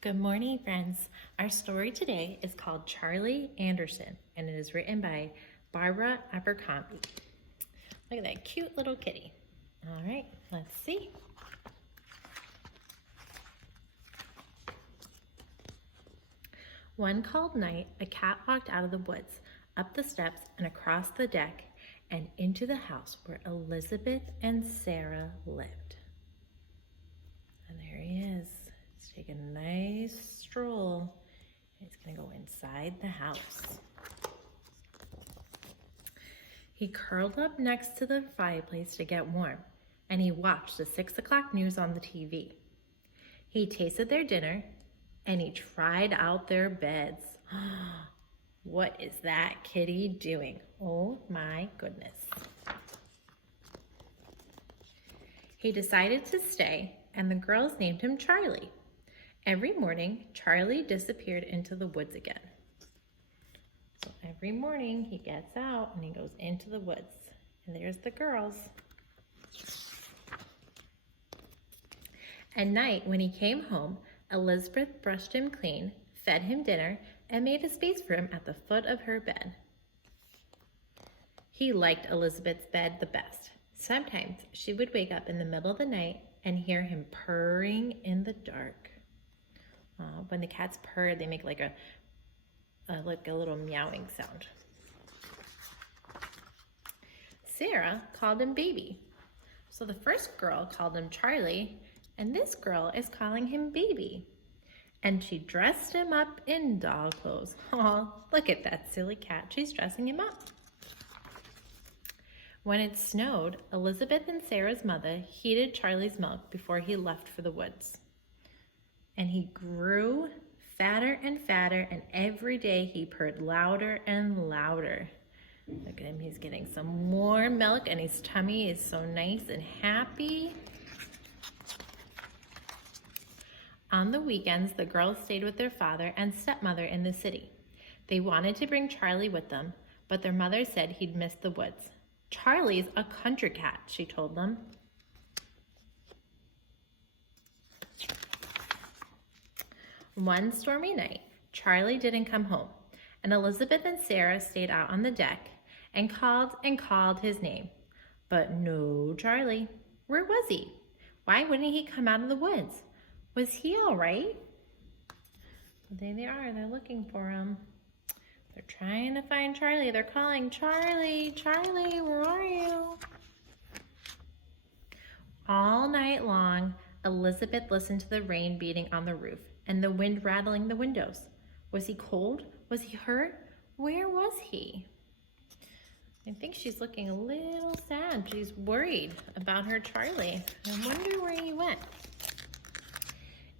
Good morning, friends. Our story today is called Charlie Anderson, and it is written by Barbara Abercrombie. Look at that cute little kitty. All right, let's see. One cold night, a cat walked out of the woods, up the steps and across the deck, and into the house where Elizabeth and Sarah lived. And there he is. He's taking a nice stroll. He's going to go inside the house. He curled up next to the fireplace to get warm, and he watched the 6 o'clock news on the TV. He tasted their dinner, and he tried out their beds. What is that kitty doing? Oh my goodness. He decided to stay, and the girls named him Charlie. Every morning, Charlie disappeared into the woods again. So every morning he gets out and he goes into the woods. And there's the girls. At night, when he came home, Elizabeth brushed him clean, fed him dinner, and made a space for him at the foot of her bed. He liked Elizabeth's bed the best. Sometimes she would wake up in the middle of the night and hear him purring in the dark. When the cats purr, they make like a little meowing sound. Sarah called him baby. So the first girl called him Charlie, and this girl is calling him baby. And she dressed him up in doll clothes. Oh, look at that silly cat. She's dressing him up. When it snowed, Elizabeth and Sarah's mother heated Charlie's milk before he left for the woods. And he grew fatter and fatter, and every day he purred louder and louder. Look at him, he's getting some more milk, and his tummy is so nice and happy. On the weekends, the girls stayed with their father and stepmother in the city. They wanted to bring Charlie with them, but their mother said he'd miss the woods. Charlie's a country cat, she told them. One stormy night, Charlie didn't come home, and Elizabeth and Sarah stayed out on the deck and called his name. But no Charlie. Where was he? Why wouldn't he come out of the woods? Was he all right? There they are. They're looking for him. They're trying to find Charlie. They're calling, Charlie, Charlie, where are you? All night long, Elizabeth listened to the rain beating on the roof and the wind rattling the windows. Was he cold? Was he hurt? Where was he? I think she's looking a little sad. She's worried about her Charlie. I wonder where he went.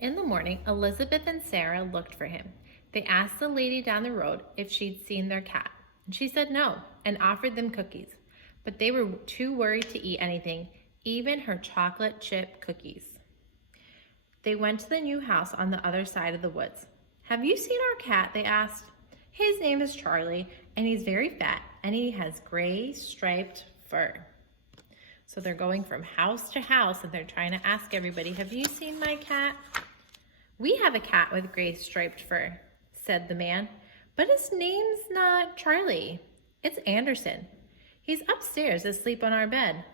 In the morning, Elizabeth and Sarah looked for him. They asked the lady down the road if she'd seen their cat. She said no and offered them cookies, but they were too worried to eat anything, even her chocolate chip cookies. They went to the new house on the other side of the woods. Have you seen our cat? They asked. His name is Charlie, and he's very fat, and he has gray striped fur. So they're going from house to house, and they're trying to ask everybody, have you seen my cat? We have a cat with gray striped fur, said the man, but his name's not Charlie. It's Anderson. He's upstairs asleep on our bed.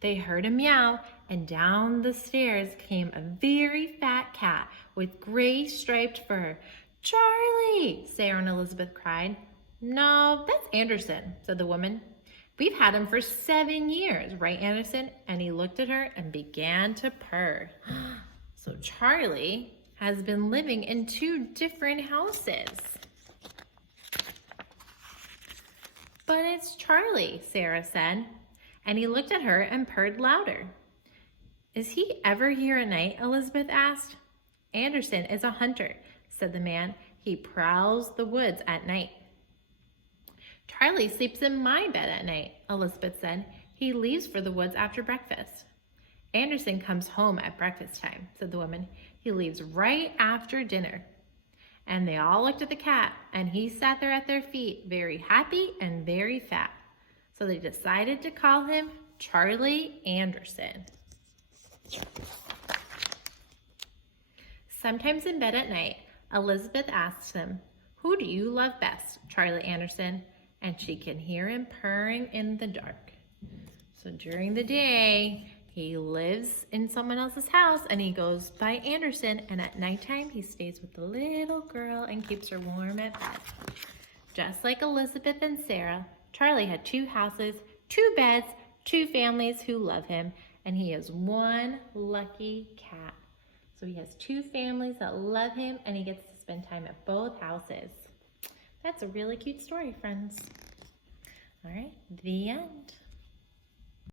They heard a meow, and down the stairs came a very fat cat with gray striped fur. Charlie, Sarah and Elizabeth cried. No, that's Anderson, said the woman. We've had him for 7 years, right, Anderson? And he looked at her and began to purr. So Charlie has been living in 2 different houses. But it's Charlie, Sarah said. And he looked at her and purred louder. Is he ever here at night? Elizabeth asked. Anderson is a hunter, said the man. He prowls the woods at night. Charlie sleeps in my bed at night, Elizabeth said. He leaves for the woods after breakfast. Anderson comes home at breakfast time, said the woman. He leaves right after dinner. And they all looked at the cat, and he sat there at their feet, very happy and very fat. So they decided to call him Charlie Anderson. Sometimes in bed at night, Elizabeth asks him, "Who do you love best, Charlie Anderson?" And she can hear him purring in the dark. So during the day, he lives in someone else's house and he goes by Anderson, and at nighttime he stays with the little girl and keeps her warm at bed. Just like Elizabeth and Sarah, Charlie had 2 houses, 2 beds, 2 families who love him, and he is one lucky cat. So he has 2 families that love him, and he gets to spend time at both houses. That's a really cute story, friends. All right, the end.